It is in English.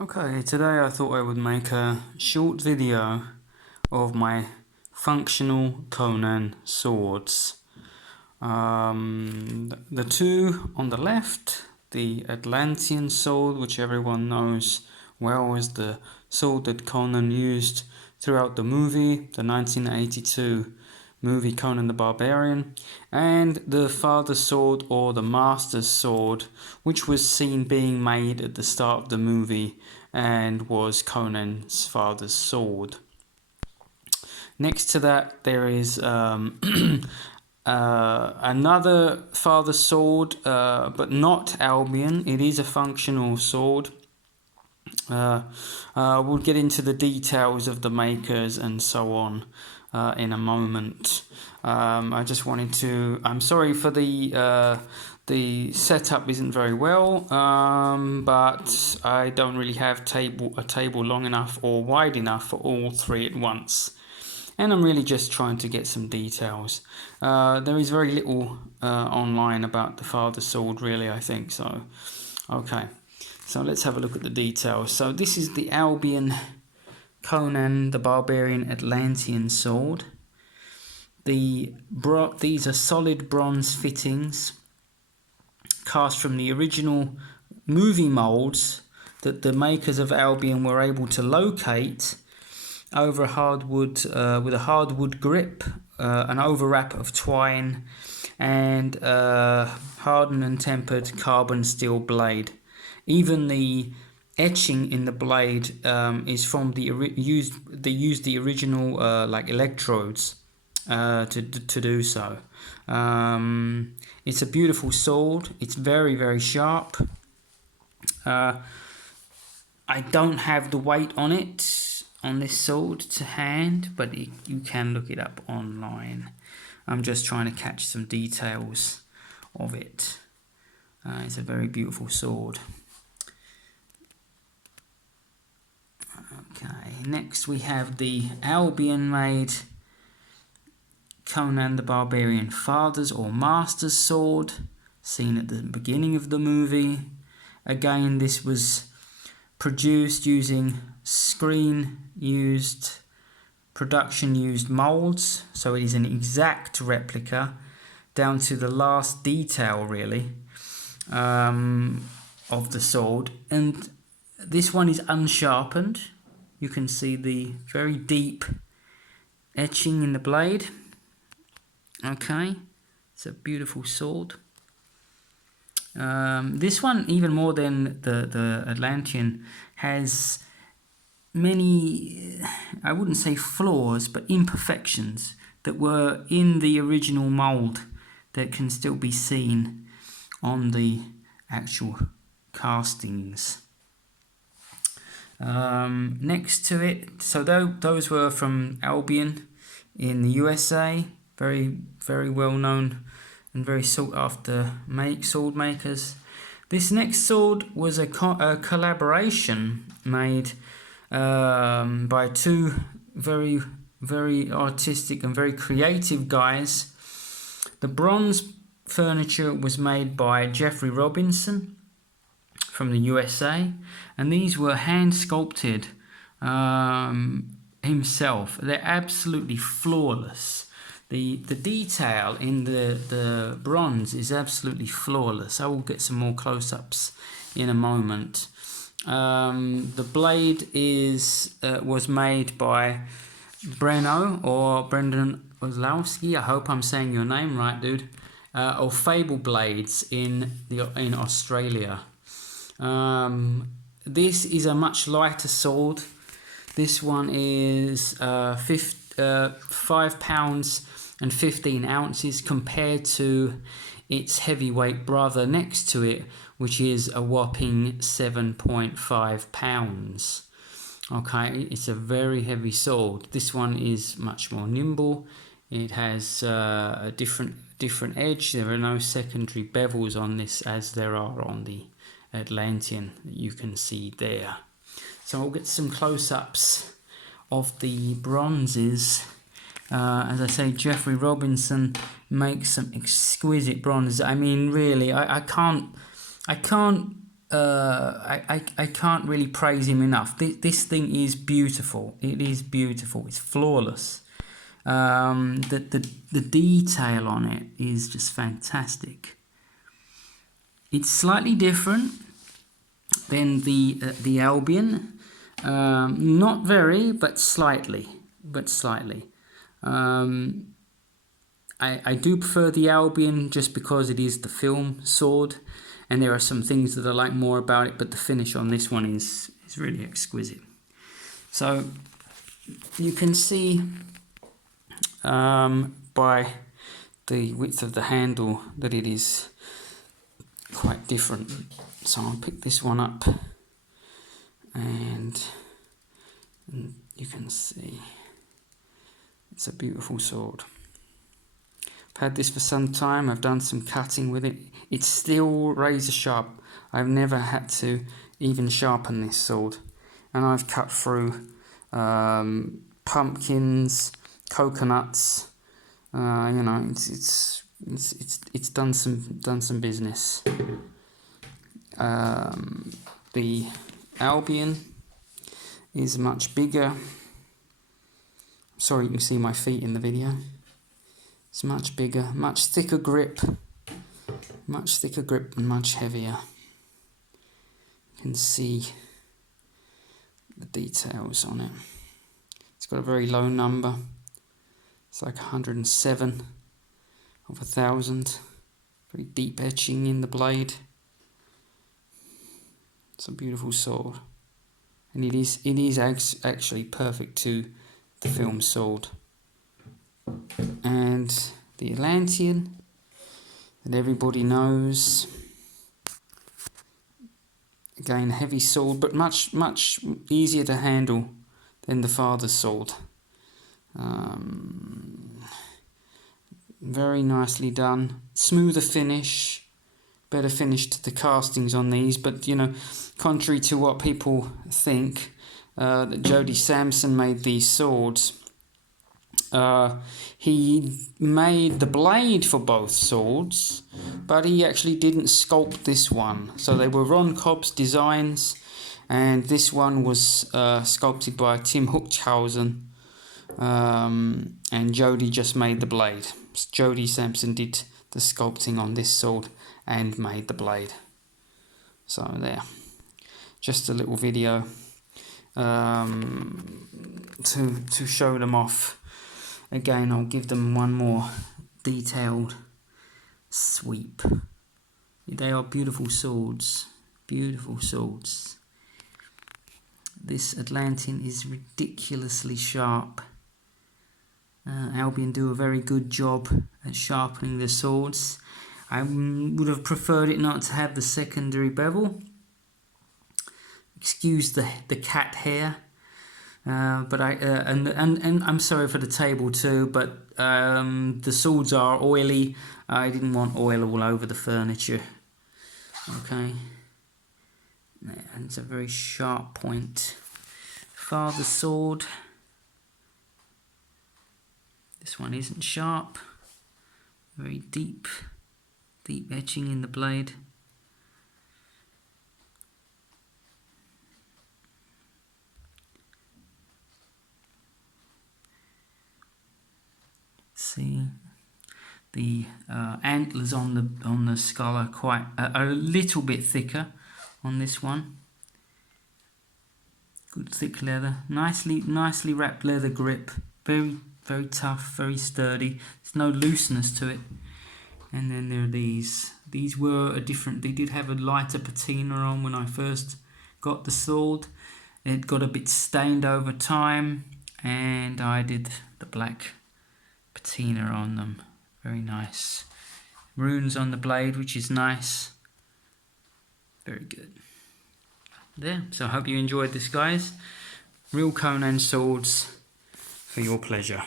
Okay, today I thought I would make a short video of my functional Conan swords. The two on the left, the Atlantean sword, which everyone knows well as the sword that Conan used throughout the movie, the 1982 movie Conan the Barbarian, and the Father's Sword or the Master's Sword, which was seen being made at the start of the movie and was Conan's father's sword. Next to that, there is another father's sword, but not Albion. It is a functional sword. We'll get into the details of the makers and so on in a moment. I just wanted to. I'm sorry for the setup isn't very well, but I don't really have a table long enough or wide enough for all three at once. And I'm really just trying to get some details. There is very little online about the father's sword, really, I think so. Okay. So let's have a look at the details. So this is the Albion Conan the Barbarian Atlantean sword. These are solid bronze fittings cast from the original movie molds that the makers of Albion were able to locate over hardwood with a hardwood grip, an overwrap of twine, and hardened and tempered carbon steel blade. Even the etching in the blade is from they used the original like electrodes to do so. It's a beautiful sword. It's very, very sharp. I don't have the weight on this sword to hand, but you can look it up online. I'm just trying to catch some details of it. It's a very beautiful sword. Okay, next we have the Albion made Conan the Barbarian Father's or Master's sword, seen at the beginning of the movie. Again, this was produced using production used molds, so it is an exact replica down to the last detail, really, of the sword. And this one is unsharpened. You can see the very deep etching in the blade. Okay, it's a beautiful sword. This one, even more than the Atlantean, has many, I wouldn't say flaws, but imperfections that were in the original mold that can still be seen on the actual castings. Next to it, so those were from Albion in the USA, very, very well known and very sought after sword makers. This next sword was a collaboration made by two very, very artistic and very creative guys. The bronze furniture was made by Jeffrey Robinson from the USA, and these were hand sculpted himself. They're absolutely flawless. The detail in the bronze is absolutely flawless. I will get some more close-ups in a moment. The blade was made by Brendan Ozlowski. I hope I'm saying your name right, dude. Of Fable Blades in Australia. This is a much lighter sword. This one is 5 pounds and 15 ounces compared to its heavyweight brother next to it, which is a whopping 7.5 pounds. Okay, it's a very heavy sword. This one is much more nimble. It has a different edge. There are no secondary bevels on this as there are on the Atlantean that you can see there. So I'll get some close-ups of the bronzes. As I say, Jeffrey Robinson makes some exquisite bronzes. I mean, really, I can't I can't really praise him enough. This thing is beautiful. It is beautiful. It's flawless. The detail on it is just fantastic. It's slightly different than the Albion. Not very, but slightly. I do prefer the Albion just because it is the film sword, and there are some things that I like more about it, but the finish on this one is really exquisite. So you can see by the width of the handle that it is quite different. So I'll pick this one up, and you can see it's a beautiful sword. I've had this for some time. I've done some cutting with it. It's still razor sharp. I've never had to even sharpen this sword, and I've cut through pumpkins, coconuts. You know, it's done some business. The Albion is much bigger. Sorry, you can see my feet in the video. It's much bigger, much thicker grip, and much heavier. You can see the details on it. It's got a very low number. It's like 107 of 1,000. Very deep etching in the blade. It's a beautiful sword, and it is actually perfect to the film sword. And the Atlantean that everybody knows. Again, a heavy sword, but much easier to handle than the father's sword. Very nicely done. Smoother finish, better finish to the castings on these. But you know, contrary to what people think, that Jody Sampson made these swords. He made the blade for both swords, but he actually didn't sculpt this one. So they were Ron Cobb's designs, and this one was sculpted by Tim Huchthausen, and Jody just made the blade. Jody Sampson did the sculpting on this sword and made the blade. So there, just a little video to show them off. Again, I'll give them one more detailed sweep. They are beautiful swords. Beautiful swords. This Atlantean is ridiculously sharp. Albion do a very good job at sharpening the swords. I would have preferred it not to have the secondary bevel. Excuse the cat hair. But and I'm sorry for the table too, but the swords are oily. I didn't want oil all over the furniture. Okay, and it's a very sharp point. Father's sword. This one isn't sharp. Very deep etching in the blade. See, the antlers on the skull are quite a little bit thicker on this one. Good thick leather, nicely wrapped leather grip. Very tough, very sturdy. There's no looseness to it. And then there are these. These were a different. They did have a lighter patina on when I first got the sword. It got a bit stained over time, and I did the black patina on them. Very nice. Runes on the blade, which is nice. Very good. There. So I hope you enjoyed this, guys. Real Conan swords for your pleasure.